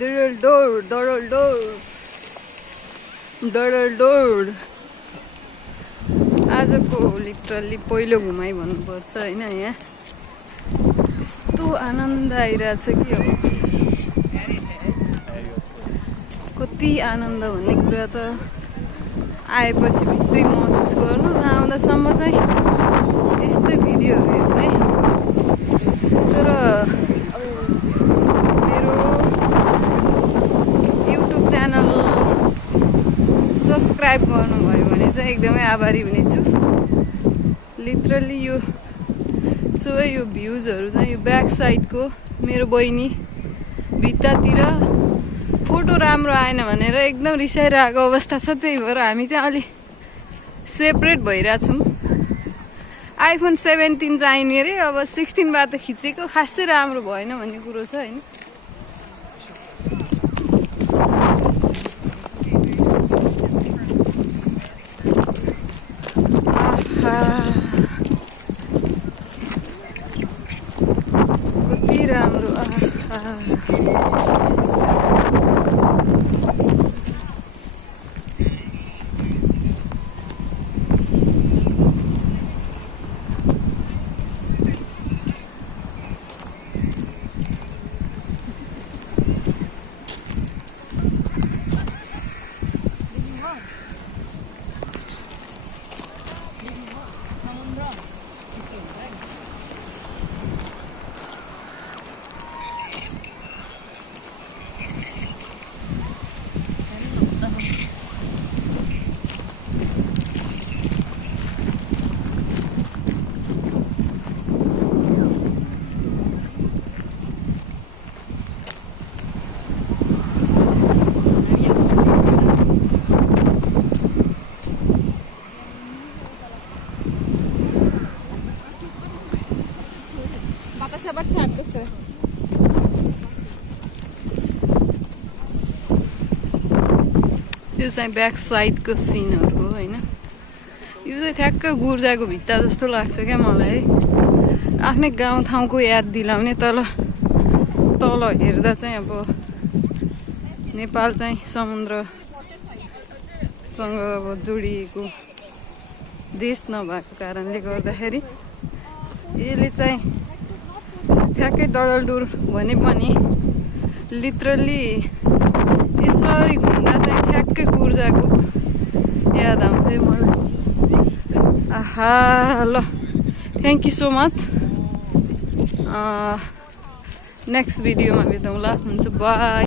Door आजको literally पहिलो घुमाइ भन्नुपर्छ हैन। यहाँ यस्तो आनन्द आइरहेछ कि अब कति आनन्द भन्ने कुरा त आएपछि भित्रै महसुस गर्नु, नआउँदासम्म चाहिँ यस्तै भिडियोहरू हेर्ने। तर मेरो युट्युब च्यानल सब्सक्राइब गर्नुभयो भने चाहिँ एकदमै आभारी हुनेछु। लिटरली यो सबै यो भ्युजहरू चाहिँ यो ब्याक साइडको मेरो बहिनी भित्तातिर फोटो राम्रो आएन भनेर एकदम रिसाइरहेको अवस्था छ। त्यही भएर हामी चाहिँ अलि सेपरेट भइरहेछौँ। आइफोन 17 चाहिने अरे, अब 16बाट खिचेको खासै राम्रो भएन भन्ने कुरो छ हैन। कति राम्रो यो चाहिँ ब्याक साइडको सिनहरू हो हैन। यो चाहिँ ठ्याक्क गुर्जाको भित्ता जस्तो लाग्छ क्या मलाई है। आफ्नै गाउँठाउँको याद दिलाउने। तल हेर्दा चाहिँ अब नेपाल चाहिँ समुद्रसँग अब जोडिएको देश नभएको कारणले गर्दाखेरि यसले चाहिँ ठ्याक्कै डडलडुर भने पनि लिटरली यसरी घुम्दा चाहिँ ठ्याक्कै गुर्जाको याद आउँछ है मलाई। आहा ल, thank you so much. Next भिडियोमा भेटौँला। हुन्छ, बाई।